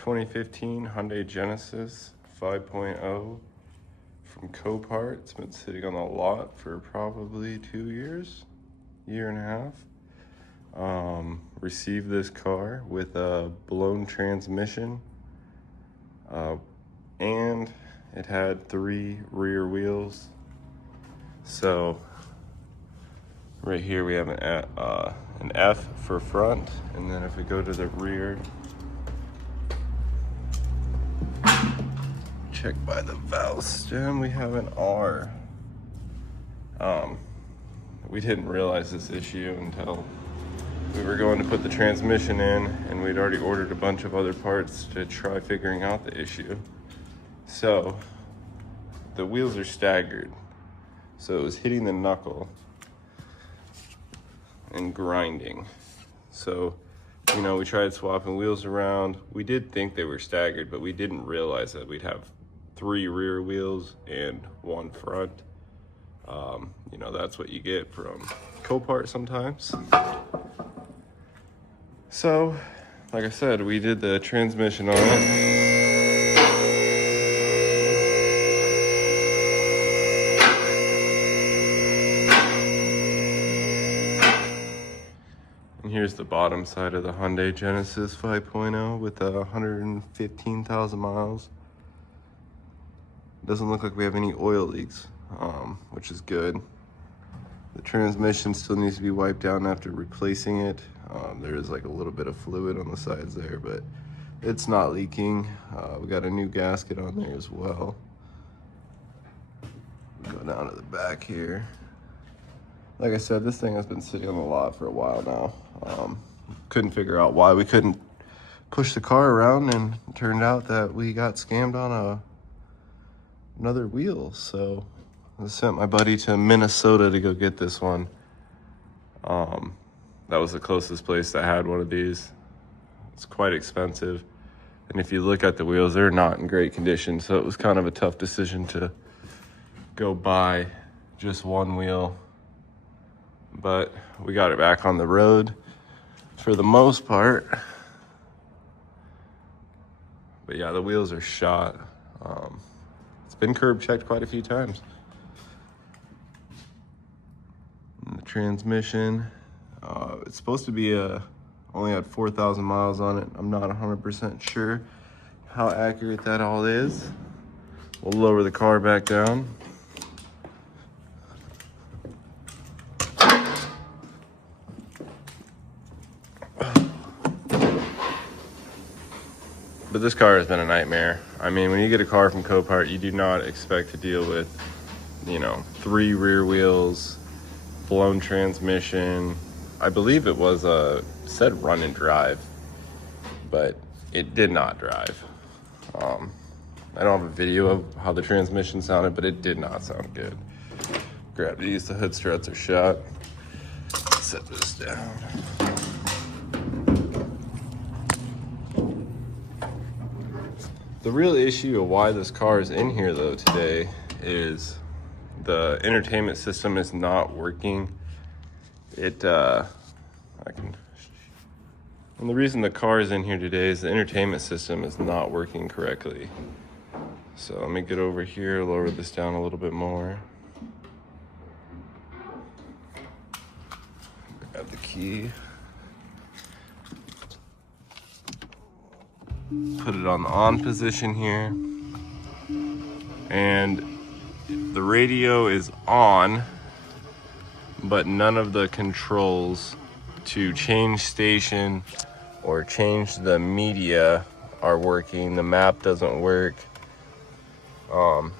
2015 Hyundai Genesis 5.0 from Copart. It's been sitting on the lot for probably 2 years, year and a half. Received this car with a blown transmission, and it had 3 rear wheels. So right here we have an F for front, and then if we go to the rear, check by the valve stem, we have an R. We didn't realize this issue until we were going to put the transmission in, and we'd already ordered a bunch of other parts to try figuring out the issue. So the wheels are staggered, so it was hitting the knuckle and grinding. So, you know, we tried swapping wheels around. We did think they were staggered, but we didn't realize that we'd have 3 rear wheels and 1 front. You know, that's what you get from Copart sometimes. So, like I said, we did the transmission on it. And here's the bottom side of the Hyundai Genesis 5.0 with 115,000 miles. Doesn't look like we have any oil leaks, which is good. The transmission still needs to be wiped down after replacing it. There is like a little bit of fluid on the sides there, but it's not leaking. We got a new gasket on there as well. Go down to the back here. Like I said, this thing has been sitting on the lot for a while now. Couldn't figure out why we couldn't push the car around, and it turned out that we got scammed on another wheel. So I sent my buddy to Minnesota to go get this one. That was the closest place that had one of these. It's quite expensive. And if you look at the wheels, they're not in great condition. So it was kind of a tough decision to go buy just one wheel. But we got it back on the road for the most part. But yeah, the wheels are shot. It's been curb checked quite a few times. And the transmission, it's supposed to be only had 4,000 miles on it. I'm not 100% sure how accurate that all is. We'll lower the car back down. But this car has been a nightmare. I mean, when you get a car from Copart, you do not expect to deal with, you know, 3 rear wheels, blown transmission. I believe it was said run and drive, but it did not drive. I don't have a video of how the transmission sounded, but it did not sound good. Grab these, the hood struts are shot. Set this down. The real issue of why this car is in here though today is the entertainment system is not working. And the reason the car is in here today is the entertainment system is not working correctly. So let me get over here, lower this down a little bit more. Grab the key. Put it on the on position here. And the radio is on, but none of the controls to change station or change the media are working. The map doesn't work. None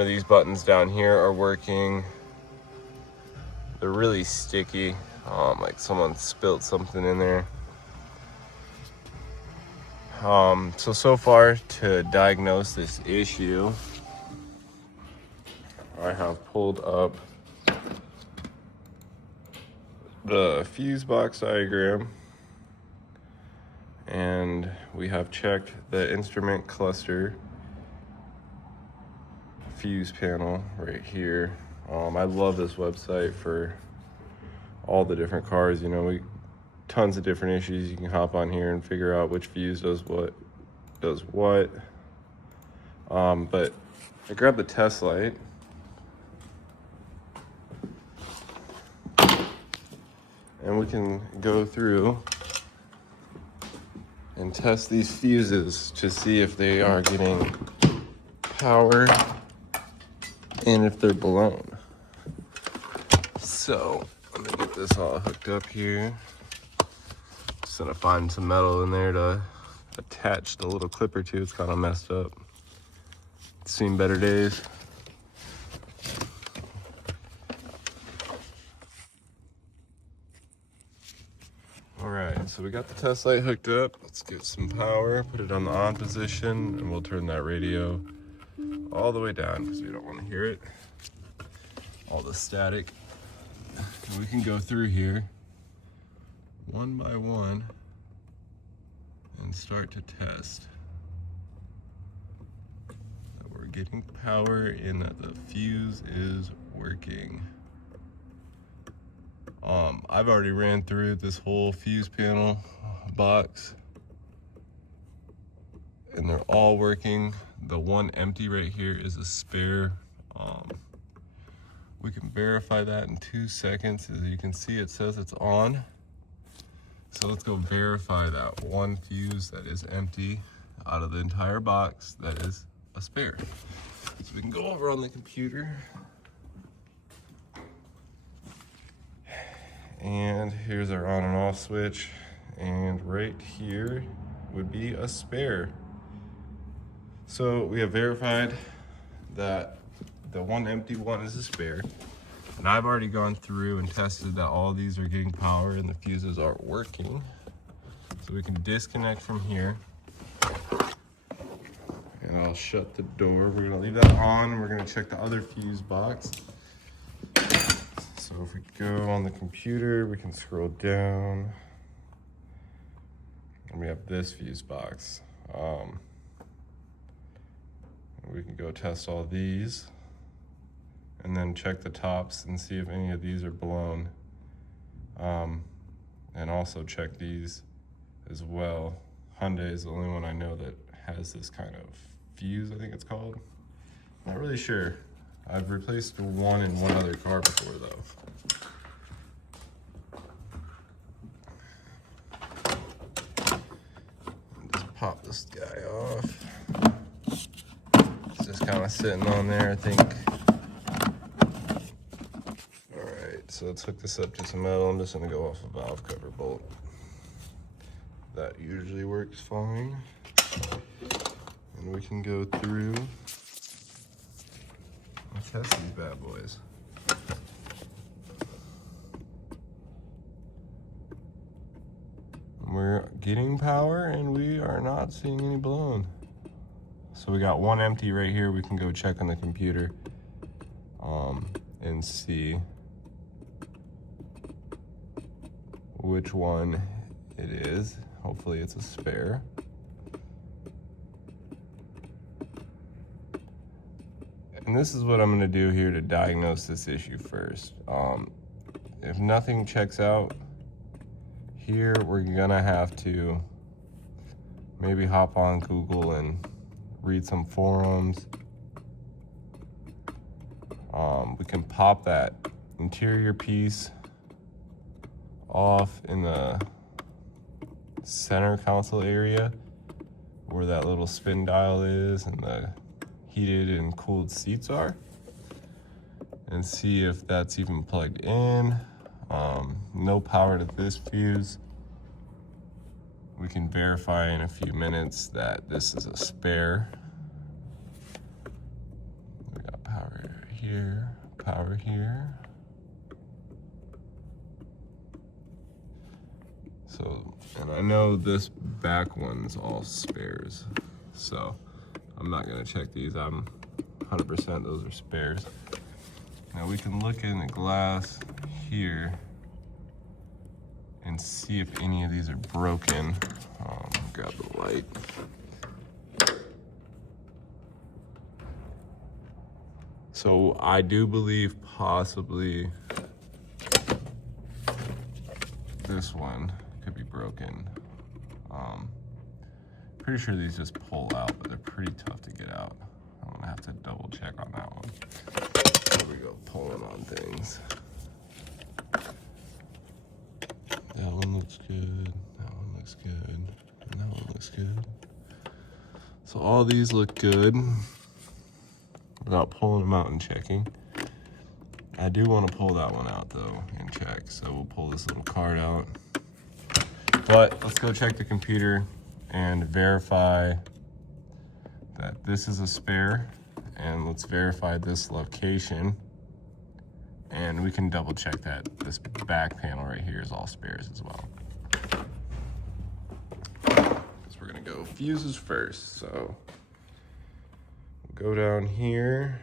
of these buttons down here are working. They're really sticky, like someone spilled something in there. So far to diagnose this issue, I have pulled up the fuse box diagram, and we have checked the instrument cluster fuse panel right here. I love this website for all the different cars. You know, tons of different issues. You can hop on here and figure out which fuse does what does what. But I grabbed the test light. And we can go through and test these fuses to see if they are getting power and if they're blown. So let me get this all hooked up here. Just gonna find some metal in there to attach the little clipper to. It's kind of messed up. It's seen better days. All right, so we got the test light hooked up. Let's get some power, put it on the on position, and we'll turn that radio all the way down because we don't want to hear it. All the static. And we can go through here one by one and start to test that we're getting power and that the fuse is working. I've already ran through this whole fuse panel box and they're all working. The one empty right here is a spare. We can verify that in 2 seconds. As you can see, it says it's on. So let's go verify that one fuse that is empty out of the entire box that is a spare. So we can go over on the computer. And here's our on and off switch. And right here would be a spare. So we have verified that the one empty one is a spare. And I've already gone through and tested that all these are getting power and the fuses are working. So we can disconnect from here. And I'll shut the door. We're gonna leave that on and we're gonna check the other fuse box. So if we go on the computer, we can scroll down. And we have this fuse box. We can go test all these and then check the tops and see if any of these are blown. And also check these as well. Hyundai is the only one I know that has this kind of fuse, I think it's called. Not really sure. I've replaced one in one other car before though. Just pop this guy off. It's just kind of sitting on there, I think. All right, so let's hook this up to some metal. I'm just gonna go off a valve cover bolt. That usually works fine. And we can go through and test these bad boys. We're getting power and we are not seeing any blown. So we got one empty right here. We can go check on the computer and see which one it is. Hopefully it's a spare. And this is what I'm gonna do here to diagnose this issue first. If nothing checks out here, we're gonna have to maybe hop on Google and read some forums. We can pop that interior piece off in the center console area where that little spin dial is and the heated and cooled seats are, and see if that's even plugged in. No power to this fuse. We can verify in a few minutes that this is a spare. We got power here, power here. So, and I know this back one's all spares, so I'm not gonna check these. I'm 100% those are spares. Now we can look in the glass here and see if any of these are broken. Grab the light. So I do believe possibly this one could be broken. Pretty sure these just pull out, but they're pretty tough to get out. I'm gonna have to double check on that one. There we go, pulling on things. That one looks good, that one looks good, and that one looks good. So all these look good without pulling them out and checking. I do want to pull that one out though and check. So we'll pull this little card out. But let's go check the computer and verify that this is a spare, and let's verify this location, and we can double check that this back panel right here is all spares as well. So we're gonna go fuses first. So we'll go down here.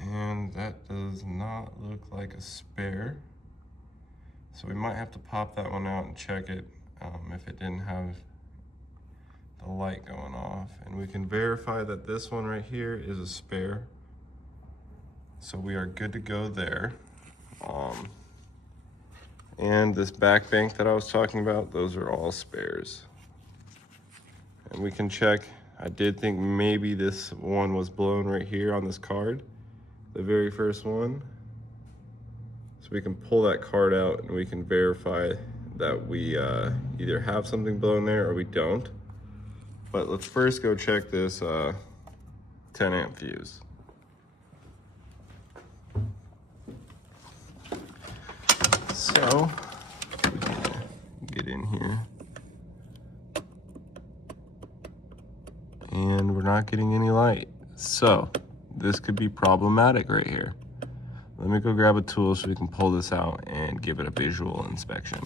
And that does not look like a spare. So we might have to pop that one out and check it if it didn't have the light going off. And we can verify that this one right here is a spare. So we are good to go there. And this back bank that I was talking about, those are all spares. And we can check, I did think maybe this one was blown right here on this card, the very first one. So we can pull that card out and we can verify that we either have something blown there or we don't. But let's first go check this 10 amp fuse. So we can get in here. And we're not getting any light. So this could be problematic right here. Let me go grab a tool so we can pull this out and give it a visual inspection.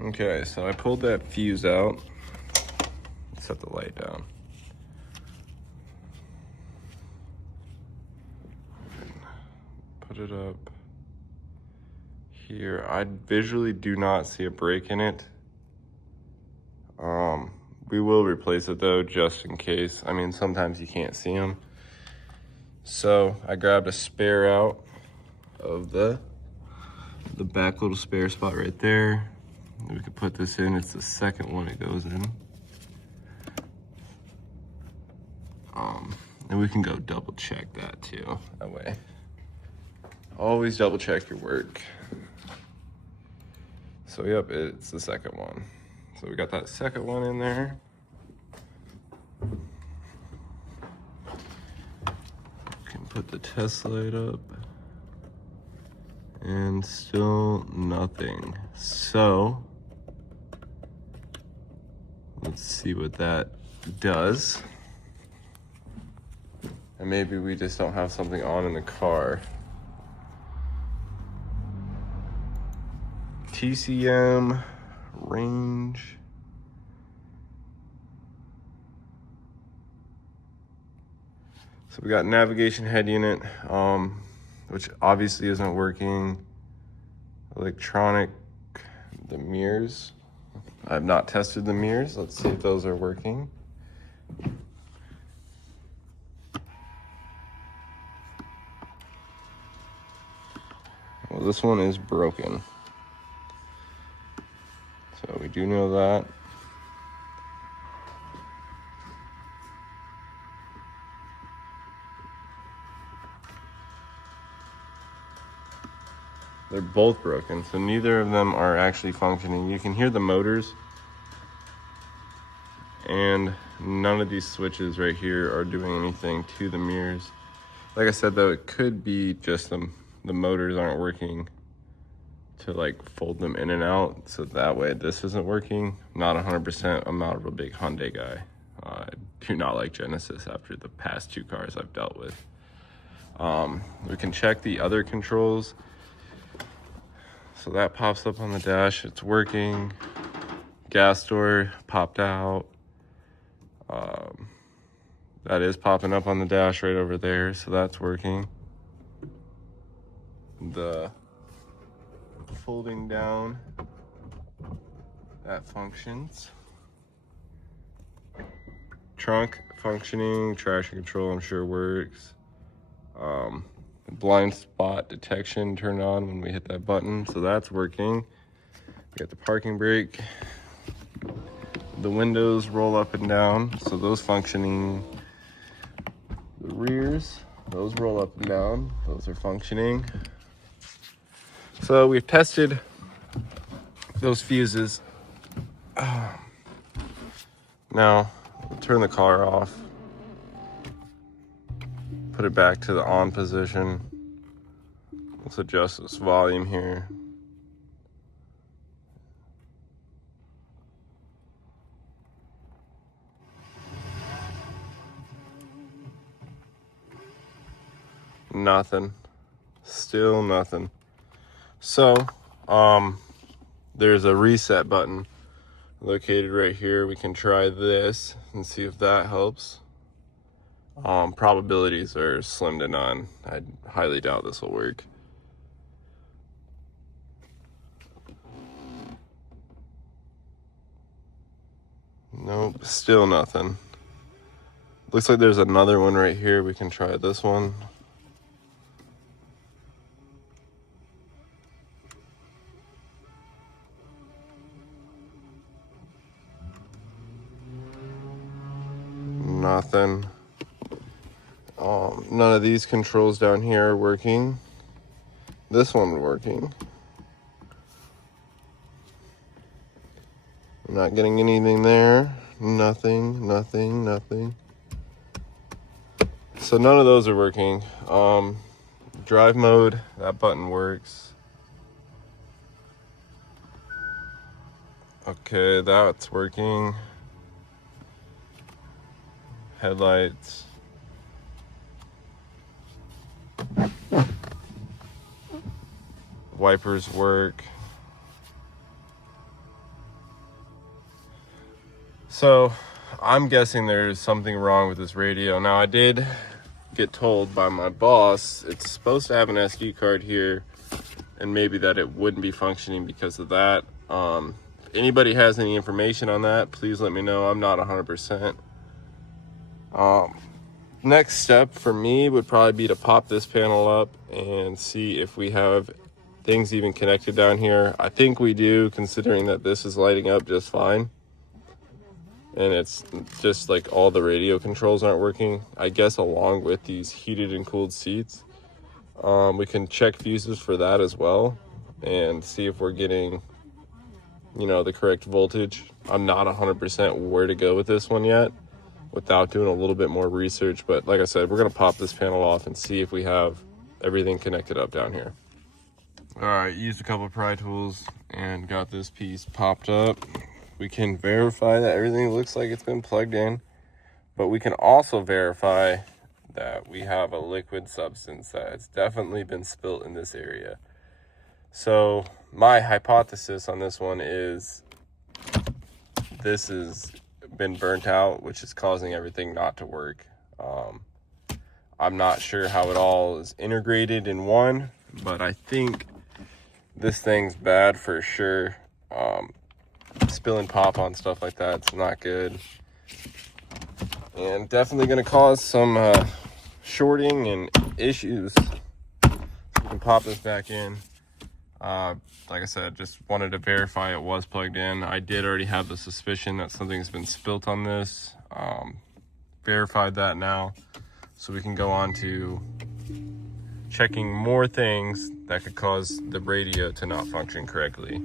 Okay, so I pulled that fuse out. Set the light down. Put it up here. I visually do not see a break in it. We will replace it though, just in case. I mean, sometimes you can't see them. So I grabbed a spare out of the back little spare spot right there. We could put this in. It's the second one it goes in. And we can go double check that too. That way, always double check your work. So yep, it's the second one. So we got that second one in there. Can put the test light up. And still nothing. So let's see what that does. And maybe we just don't have something on in the car. TCM range. So we got navigation head unit, which obviously isn't working. Electronic, the mirrors. I've not tested the mirrors. Let's see if those are working. Well, this one is broken. So we do know that. They're both broken, so neither of them are actually functioning. You can hear the motors, and none of these switches right here are doing anything to the mirrors. Like I said though, it could be just the motors aren't working to like fold them in and out, so that way this isn't working. Not 100%, I'm not a real big Hyundai guy. I do not like Genesis after the past two cars I've dealt with. We can check the other controls. So that pops up on the dash, it's working. Gas door popped out. That is popping up on the dash right over there, so that's working. The folding down, that functions. Trunk functioning, traction control I'm sure works. blind spot detection turned on when we hit that button, so that's working. We got the parking brake. The windows roll up and down, so those functioning. The rears, those roll up and down, those are functioning. So we've tested those fuses. Now, we'll turn the car off. Put it back to the on position. Let's adjust this volume here. Nothing. Still nothing. So, there's a reset button located right here. We can try this and see if that helps. Probabilities are slim to none. I highly doubt this will work. Nope, still nothing. Looks like there's another one right here. We can try this one. Nothing. None of these controls down here are working. This one's working. I'm not getting anything there. Nothing, nothing, nothing. So none of those are working. Drive mode, that button works. Okay, that's working. Headlights. Wipers work. So I'm guessing there's something wrong with this radio. Now I did get told by my boss it's supposed to have an SD card here, and maybe that it wouldn't be functioning because of that. If anybody has any information on that, please let me know. I'm not 100%. Next step for me would probably be to pop this panel up and see if we have things even connected down here. I think we do, considering that this is lighting up just fine. And it's just like all the radio controls aren't working. I guess along with these heated and cooled seats. We can check fuses for that as well and see if we're getting, you know, the correct voltage. I'm not 100% where to go with this one yet, without doing a little bit more research. But like I said, we're gonna pop this panel off and see if we have everything connected up down here. All right, used a couple of pry tools and got this piece popped up. We can verify that everything looks like it's been plugged in, but we can also verify that we have a liquid substance that has definitely been spilt in this area. So my hypothesis on this one is this has been burnt out, which is causing everything not to work. I'm not sure how it all is integrated in one, but I think this thing's bad for sure. Spilling pop on stuff like that, it's not good, and definitely going to cause some shorting and issues. So we can pop this back in. Like I said, just wanted to verify it was plugged in. I did already have the suspicion that something's been spilt on this. Verified that now, so we can go on to checking more things that could cause the radio to not function correctly,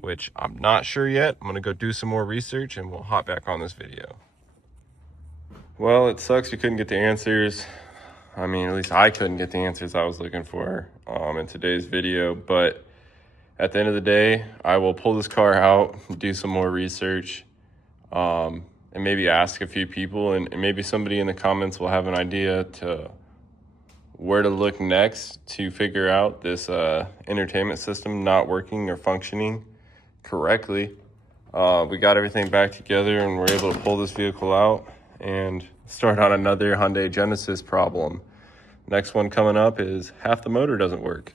which I'm not sure yet. I'm gonna go do some more research and we'll hop back on this video. Well, it sucks we couldn't get the answers. I mean, at least I couldn't get the answers I was looking for in today's video, but at the end of the day, I will pull this car out, do some more research, and maybe ask a few people, and maybe somebody in the comments will have an idea to where to look next to figure out this entertainment system not working or functioning correctly. We got everything back together and we're able to pull this vehicle out and start on another Hyundai Genesis problem. Next one coming up is half the motor doesn't work.